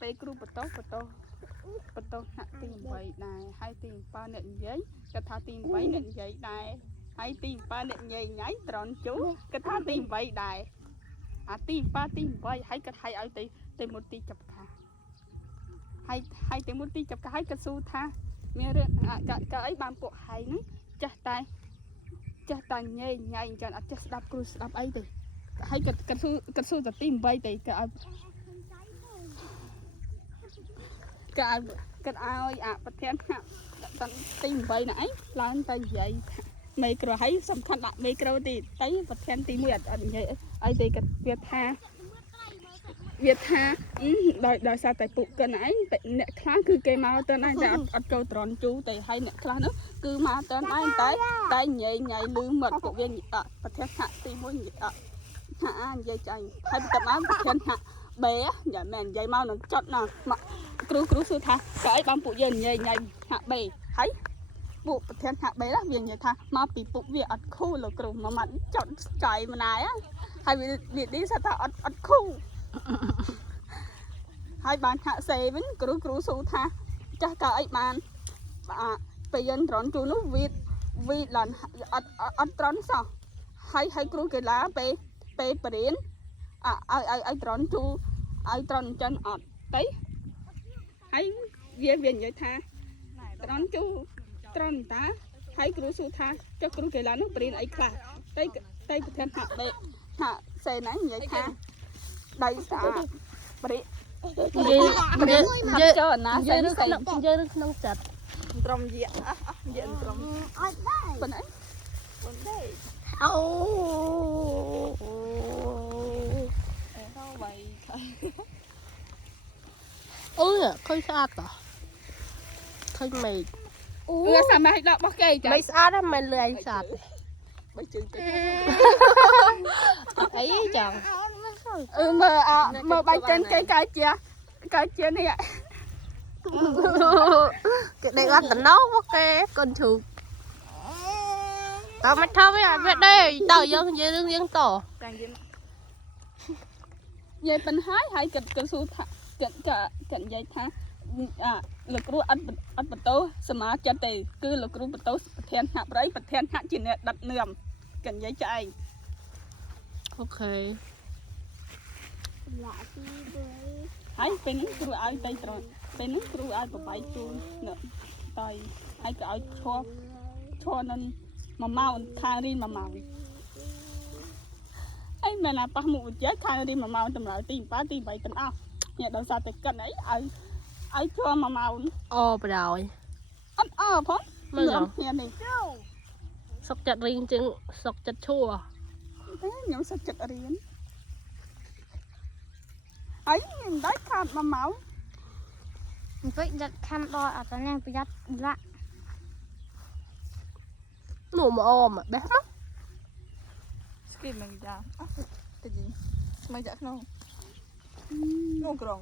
ពេលគ្រូបតោហាក់ទី8ដែរហើយទី7អ្នកនិយាយគាត់ថាទី8អ្នកនិយាយដែរហើយទី7អ្នកនិយាយញ៉ៃត្រន់ជូគាត់ថាទី8ដែរអាទី7ទី8ហើយគាត់ឲ្យទៅមុតទីចាប់ខាហើយទៅមុតទីចាប់ខាហើយគាត់ស៊ូថាមានរឿងក៏អីបានពួកហើយហ្នឹងចាស់តែញ៉ៃអញ្ចឹងអត់ចេះស្ដាប់គ្រូស្ដាប់អីទេហើយគាត់ស៊ូតែទី8ទេគាត់ឲ្យអាប្រធានហាក់ទី8ណាឯងឡើងទៅនិយាយមេក្រូហើយសំខាន់ដាក់មេក្រូទីទៅប្រធានទី1អត់និយាយអីទេគាត់វាថាដោយសារតែពួកកិនឯងអ្នកខ្លះគឺគេមកទៅឯងតែអត់ចូលត្រន់ជូតែហើយអ្នកខ្លះនោះគឺមកទៅឯងតែញ៉ៃលឺមាត់ពួកវាប្រធានហាក់ទី1និយាយចាញ់ហើយបន្ទាប់មកប្រធានហាក់បេយ៉ាមែននិយាយមកនឹងចត់ណាគ្រូសួរថាក៏អីបានពួកយើងញ៉ៃហាក់បេហើយពួកប្រធានហាក់បេវានិយាយថាមកពីពួកវាអត់ខូលលោកគ្រូមួយម៉ាត់ចត់ចាយម្នាយហើយវានេះថាអត់ខូហើយបានហាក់សេវិញគ្រូសួរថាចាស់ក៏អីបានពេលយើងត្រន់ជូននោះវាឡើងអត់ត្រន់សោះហើយគ្រូកីឡាពេលបរៀនឲ្យត្រន់ជូឲ្យត្រន់ចិនអត់ទៅហើយវានិយាយថាត្រន់ជូត្រន់តាហើយគ្រូសួរថាចុះគ្រូកីឡានោះបរៀនអីខ្លះទៅប្រធានហាក់សេណានិយាយថាដៃស្អាតបរិយើងចូលណាយើងក្នុងចិត្តត្រមយាយើងត្រមអត់ដែរប៉ុណ្ណេះអូវ៉ៃអូឃើញស្អាតតឃើញមេឃអូសាមេឃដករបស់គេចាមេឃស្អាតហ្នឹងមិនលឿនស្អាតបើជើងទៅអីចឹងមើលបាយចិនគេកើតជានេះគេដេកអត់តំណោមកគេកូនជ្រូកតើមិនធ្វើវាអត់វាទេតើយើងនិយាយរឿងយើងតតែនិយាយប៉ុណ្ហើយគាត់សួរថាគាត់និយាយថាលោកគ្រូអត់បន្ទោសមាជិកទេគឺលោកគ្រូបន្ទោប្រធានហាក់ប្រធានហាក់ជាអ្នកដិតនឿមគាត់និយាយចែងអូខេហើយពេលនេះគ្រូឲ្យទៅត្រង់ពេលនេះគ្រូឲ្យបបាយជូនតៃហើយក៏ឲ្យឈរនៅ1ម៉ោងខាងរៀន1ម៉ោងអីមែនណាប៉ះមុខវិជ្ជាខាងរៀន1ម៉ោងតម្រូវទី7ទី8ទាំងអស់នេះដោយសារតែកិនអីឲ្យឈរ1ម៉ោងអូបដ ாய் អត់ផងមើលគ្នានេះសុកចិត្តរៀនជាងសុកចិត្តឈួរខ្ញុំសុកចិត្តរៀនអីមិនដែរខាត់1ម៉ោងពេកដាក់ខំដល់អត់នេះប្រយ័ត្នលាក់នោះមកអមបេះមកស្គីមិនចាអត់ទៅយីស្មៃចាក់ក្នុងនោះក្រុង